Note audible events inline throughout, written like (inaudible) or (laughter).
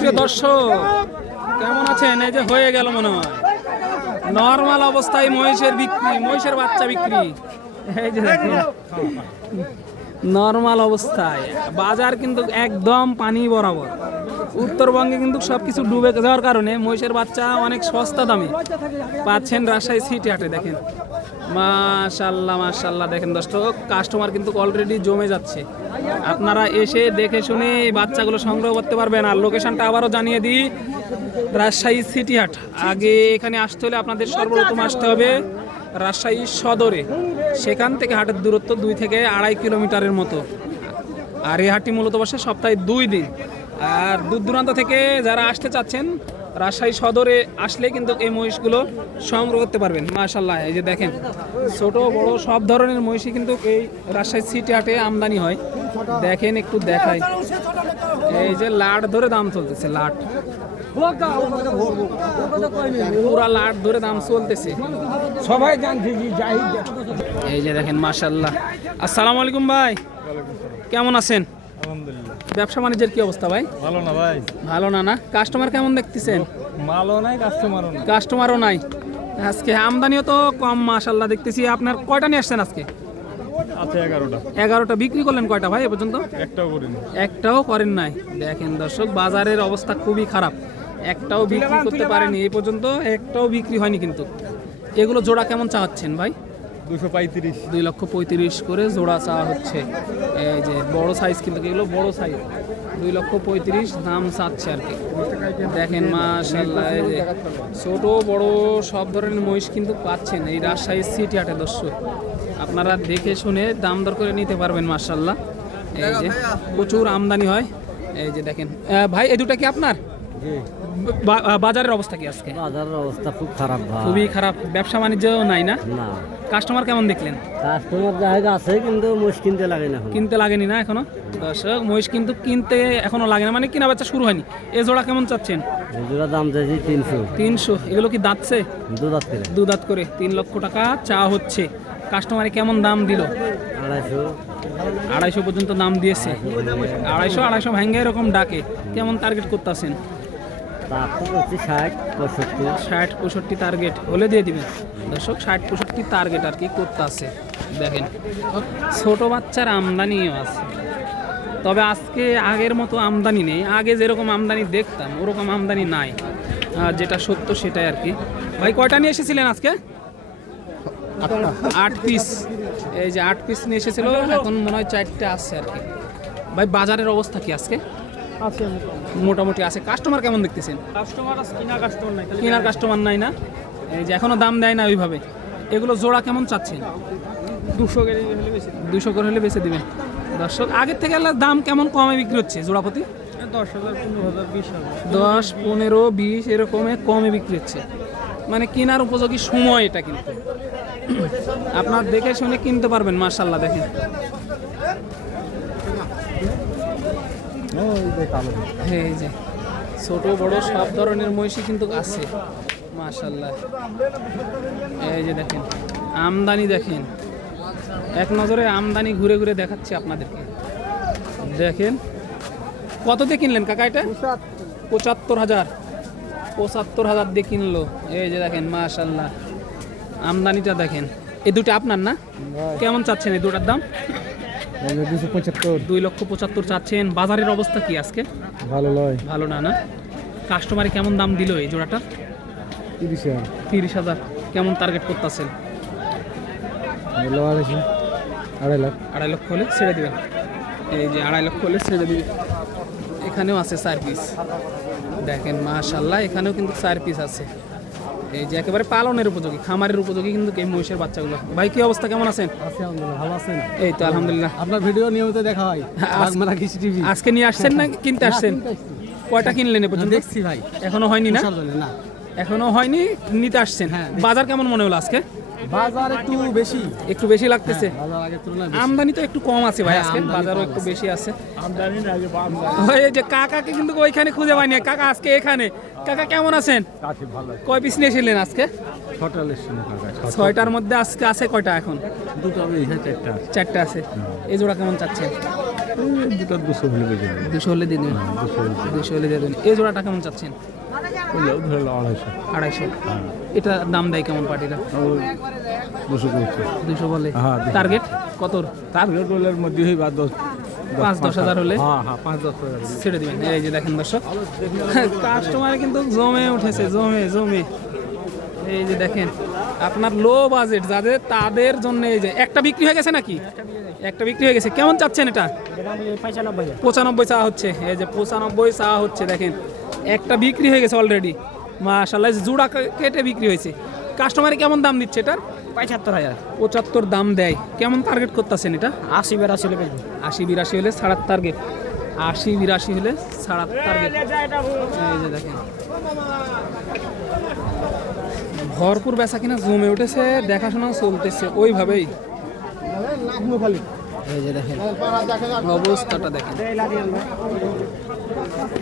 সুপ্রিয় দর্শক, কেমন আছেন? এই যে হয়ে গেল মনে হয়। নর্মাল অবস্থায় মহিষের বিক্রি, মহিষের বাচ্চা বিক্রি। এই যে নর্মাল অবস্থায়। বাজার কিন্তু একদম পানি বরাবর। উত্তরবঙ্গে কিন্তু সব কিছু ডুবে যাওয়ার কারণে মহিষের বাচ্চা অনেক সস্তা দামে। পাচ্ছেন রাজশাহী সিটি হাটে, দেখেন। মাশাল্লাহ মাশাল্লাহ, দেখেন দর্শক কাস্টমার কিন্তু অলরেডি জমে যাচ্ছে। আপনারা এসে দেখে শুনে বাচ্চাগুলো সংগ্রহ করতে পারবেন। আর লোকেশনটা আবারও জানিয়ে দিই, রাজশাহী সিটি হাট। আগে এখানে আসতে হলে আপনাদের সর্বপ্রথম আসতে হবে রাজশাহী সদরে। সেখান থেকে হাটের দূরত্ব দুই থেকে আড়াই কিলোমিটারের মতো। আর এই হাটটি মূলত বসে সপ্তাহে দুই দিন। আর দূর দূরান্ত থেকে যারা আসতে চাচ্ছেন রাজশাহী সদরে আসলে কিন্তু এই মহিষগুলো সংগ্রহ করতে পারবেন। মাশাল্লাহ এই যে দেখেন ছোট বড় সব ধরনের মহিষই কিন্তু এই রাজশাহী সিটি হাটে আমদানি হয়। দেখেন একটু দেখাই। এই যে লাট ধরে দাম চলতেছে লাট। পুরা লাট ধরে দাম চলতেছে। সবাই জানছে এই যে দেখেন মাশাল্লাহ আসসালামু আলাইকুম ভাই। কেমন আছেন? ব্যবসা বাণিজ্যের কি অবস্থা ভাই? ভালো না ভাই। ভালো না না? কাস্টমার কেমন দেখতেছেন? মালও নাই কাস্টমারও নাই। কাস্টমারও নাই। আজকে আমদানিও তো কম মাশাল্লাহ দেখতেছি আপনার কয়টা নিয়ে আসছেন আজকে? আছে এগারোটা। এগারোটা। বিক্রি করলেন কয়টা ভাই এ পর্যন্ত? একটাও করিনি। একটাও করেন নাই। দেখেন দর্শক বাজারের অবস্থা খুবই খারাপ। একটাও বিক্রি করতে পারেনি এই পর্যন্ত একটাও বিক্রি হয়নি কিন্তু। এগুলো জোড়া কেমন চাচ্ছেন ভাই? দুই লক্ষ পঁয়ত্রিশ করে জোড়া চাওয়া হচ্ছে। এই যে বড় সাইজ কিন্তু এগুলো বড় সাইজ দুই লক্ষ পঁয়ত্রিশ দাম চাচ্ছে আর কি। দেখেন মাশাল্লাহ এই যে ছোট, বড় সব ধরনের মহিষ কিন্তু পাচ্ছেন এই রাজশাহী সিটি হাটে দর্শক। আপনারা দেখে শুনে দাম দর করে নিতে পারবেন মাশাল্লাহ এই যে প্রচুর আমদানি হয়। এই যে দেখেন ভাই, এই দুটা কি আপনার? বাজারের অবস্থা কি আজকে? বাজারের অবস্থা খুব খারাপ খুবই খারাপ। ব্যবসা বাণিজ্য নাই না? না। কাস্টমার কেমন দেখলেন? কাস্টমার জায়গা আছে কিন্তু মুশ কিনতে লাগে না কিনতে লাগেনি না এখনও? দর্শক মহিষ কিন্তু কিনতে এখনও লাগে না। মানে কিনা বাচ্চা শুরু হয়নি। এ জোড়া কেমন চাচ্ছেন? এগুলো দাম চাইছি তিনশো। তিনশো। এগুলো কি দাঁতছে দু দাঁত করে দু দাঁত করে। তিন লক্ষ টাকা চা হচ্ছে। কাস্টমারে কেমন দাম দিল? আড়াইশো। আড়াইশো পর্যন্ত দাম দিয়েছে। আড়াইশো আড়াইশো ভাঙ্গে এরকম ডাকে। কেমন টার্গেট করতেছেন? ষাট, পঁয়ষট্টি। ষাট, পঁয়ষট্টি টার্গেট হলে দিয়ে দিবেন। দর্শক, ষাট, পঁয়ষট্টি টার্গেট আর কি করতে আছে। দেখেন, ছোট বাচ্চার আমদানিও আছে। তবে আজকে আগের মতো আমদানি নেই। আগে যেরকম আমদানি দেখতাম, ওরকম আমদানি নাই। যেটা সত্য সেটাই আর কি। ভাই, কয়টা নিয়ে এসেছিলেন আজকে? আট পিস এই যে আট পিস নিয়ে এসেছিল, এখন মনে হয় চারটে আসছে আর কি। ভাই, বাজারের অবস্থা কি আজকে? আছে মোটামুটি আছে। কাস্টমার কেমন দেখতেছেন? কাস্টমার কিনা কাস্টমার নাই কেনার কাস্টমার নাই না? এই যে এখনও দাম দেয় না ওইভাবে। এগুলো জোড়া কেমন চাচ্ছেন? দুশো কেজি হলে বেশি দুশো করে হলে বেঁচে দিবেন দর্শক আগের থেকে দাম কেমন কমে বিক্রি হচ্ছে জোড়া প্রতি? দশ হাজার পনেরো হাজার বিশ হাজার। দশ পনেরো বিশ এরকমে কমে বিক্রি হচ্ছে। মানে কেনার উপযোগী সময় এটা কিন্তু। আপনার দেখে শুনে কিনতে পারবেন মার্শাল্লাহ দেখেন। এই যে ছোট বড় সব ধরনের মহিষী কিন্তু আছে মাশাল্লাহ এই যে দেখেন আমদানি দেখেন। এক নজরে আমদানি ঘুরে ঘুরে দেখাচ্ছি আপনাদেরকে। দেখেন কত দিয়ে কিনলেন কাকা এটা? পঁচাত্তর হাজার। পঁচাত্তর হাজার দিয়ে কিনলো। এই যে দেখেন মাশাল্লাহ আমদানিটা দেখেন। এই দুটো আপনার না? কেমন চাচ্ছেন এই দুটার দাম? দুশো পঁচাত্তর। দুই লক্ষ পঁচাত্তর চাচ্ছেন। বাজারের অবস্থা কি আজকে? ভালো লয়। ভালো না না? কাস্টমারে কেমন দাম দিল এই জোড়াটা? তিরিশ হাজার। তিরিশ হাজার। কেমন টার্গেট করতেছেন? আড়াই লাখ। আড়াই লক্ষ হলে ছেড়ে দেবেন। এই যে আড়াই লক্ষ হলে ছেড়ে দিবে এখানেও আছে চার পিস দেখেন মাশাল্লাহ এখানেও কিন্তু চার পিস আছে। এই যে একেবারে পালনের উপযোগী খামারের উপযোগী কিন্তু এই মহিষের বাচ্চাগুলো। ভাই কি অবস্থা? কেমন আছেন? ভালো আছেন? এই তো আলহামদুলিল্লাহ। আপনার ভিডিও নিয়মিত দেখা হয় আজকে নিয়ে আসছেন না কিনতে আসছেন? কয়টা কিনলেন এ পর্যন্ত? দেখছি ভাই। এখনও হয়নি না? না। এখনও হয়নি নিতে আসছেন। হ্যাঁ, বাজার কেমন মনে হলো আজকে? বাজার একটু বেশি। একটু বেশি লাগতেছে? তুলনায় আমদানি তো একটু কম আছে ভাই হ্যাঁ, আজকে বাজারও একটু বেশি আছে। আমদানি ওই যে কাকাকে কিন্তু ওইখানে খুঁজে পাইনি। কাকা আজকে এখানে? কাকা কেমন আছেন? কয় পিস নিয়েছিলেন আজকে? ছয়টার মধ্যে আজকে আছে কয়টা এখন? দুটো চারটা চারটা আছে। এই জোড়া কেমন চাচ্ছেন? দুটো দুশো হলে বেশি দুশো হলে দিয়ে দেবেন দুশো হলে দিয়ে দেবেন। এই জোড়াটা কেমন চাচ্ছেন? আড়াইশো। আড়াইশো। এটা দাম দেয় কেমন দুশো দুশো বলে। হ্যাঁ, টার্গেট কত? রোলের মধ্যে দশ পাঁচ দশ হাজার। হলে? হ্যাঁ হ্যাঁ পাঁচ দশ হাজার ছেড়ে দিবেন। এই যে দেখেন দর্শক (laughs) কাস্টমার কিন্তু জমে উঠেছে জমে জমে। এই যে দেখেন আপনার লো বাজেট যাদের তাদের জন্য এই যে একটা বিক্রি হয়ে গেছে নাকি? একটা বিক্রি হয়ে গেছে। কেমন চাচ্ছেন এটা? পঁচানব্বই চা হচ্ছে। এই যে পঁচানব্বই চা হচ্ছে দেখেন। একটা বিক্রি হয়ে গেছে অলরেডি মাশাল্লাহ জুড়া কেটে বিক্রি হয়েছে। কাস্টমারে কেমন দাম দিচ্ছে এটার? পঁচাত্তর হাজার। পঁচাত্তর দাম দেয়। কেমন টার্গেট করতেছেন এটা? আশি বিরাশি হলে আশি বিরাশি হলে ছাড়ার টার্গেট আশি বিরাশি হলে ছাড়ার টার্গেট এই যে দেখেন। ভরপুর বেচা কিনা জমে উঠেছে, দেখাশোনা চলতেছে, ওইভাবেই। দেখেন, অবস্থাটা দেখেন।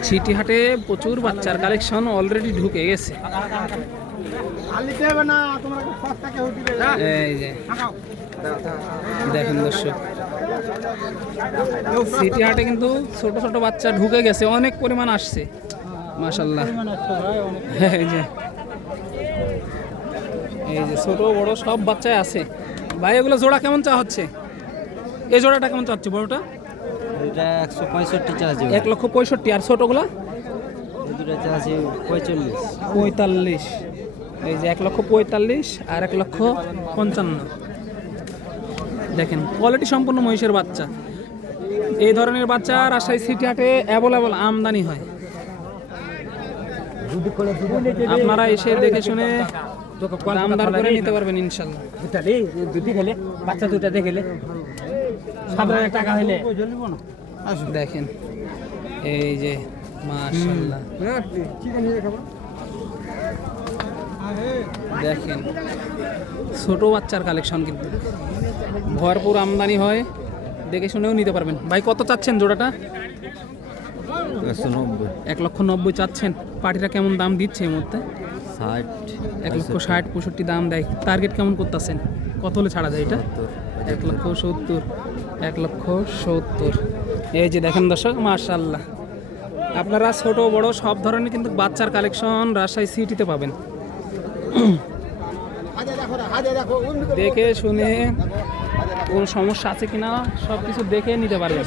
সিটিহাটে প্রচুর বাচ্চার কালেকশন অলরেডি ঢুকে গেছে। দেখেন দর্শক। সিটি হাটে কিন্তু ছোট ছোট বাচ্চা ঢুকে গেছে, অনেক পরিমাণ আসছে। যে এই যে ছোট বড় সব বাচ্চাই আছে। ভাই এগুলো জোড়া কেমন চা হচ্ছে? এই জোড়াটা কেমন চা হচ্ছে বড়টা? এটা একশো পঁয়ষট্টি চার্জ এক লক্ষ পঁয়ষট্টি। আর ছোটগুলা? দুটো চার্জ পঁয়তাল্লিশ। পঁয়তাল্লিশ। এই যে এক লক্ষ পঁয়তাল্লিশ আর এক লক্ষ পঞ্চান্ন। দেখেন কোয়ালিটি সম্পন্ন মহিষের বাচ্চা। এই ধরনের বাচ্চা রাজশাহী সিটি হাটে অ্যাভেলেবল আমদানি হয়। আপনারা এসে দেখে শুনে দাম দর করে নিতে পারবেন ইনশাল্লাহ। দুটি খেলে বাচ্চা দুটা দেখলে সাত হাজার টাকা হলে। দেখেন এই যে মাশাল্লাহ দেখেন ছোট বাচ্চার কালেকশন কিন্তু। ভরপুর আমদানি হয় দেখে শুনেও নিতে পারবেন। ভাই কত চাচ্ছেন জোড়াটা? এক লক্ষ নব্বই চাচ্ছেন। পার্টিটা কেমন দাম দিচ্ছে এই মুহূর্তে? এক লক্ষ ষাট পঁয়ষট্টি দাম দেয়। টার্গেট কেমন করতেছেন? কত হলে ছাড়া যায় এটা? এক লক্ষ সত্তর এক লক্ষ সত্তর। এই যে দেখেন দর্শক মার্শাল্লাহ আপনারা ছোট বড় সব ধরনের কিন্তু বাচ্চার কালেকশন রাজশাহী সিটিতে পাবেন। দেখে শুনে কোন সমস্যা আছে কিনা সব কিছু দেখে নিতে পারবেন।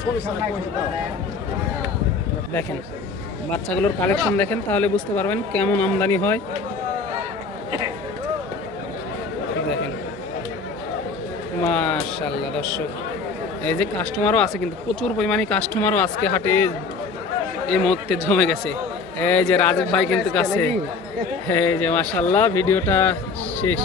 দেখেন বাচ্চাগুলোর কালেকশন দেখেন তাহলে বুঝতে পারবেন কেমন আমদানি হয় দেখেন মাশাল্লাহ দর্শক। এই যে কাস্টমারও আছে কিন্তু প্রচুর পরিমাণে কাস্টমারও আজকে হাটে এই মুহূর্তে জমে গেছে। এই যে রাজীব ভাই কিন্তু কাছে। এই যে মাশাল্লাহ ভিডিওটা শেষ।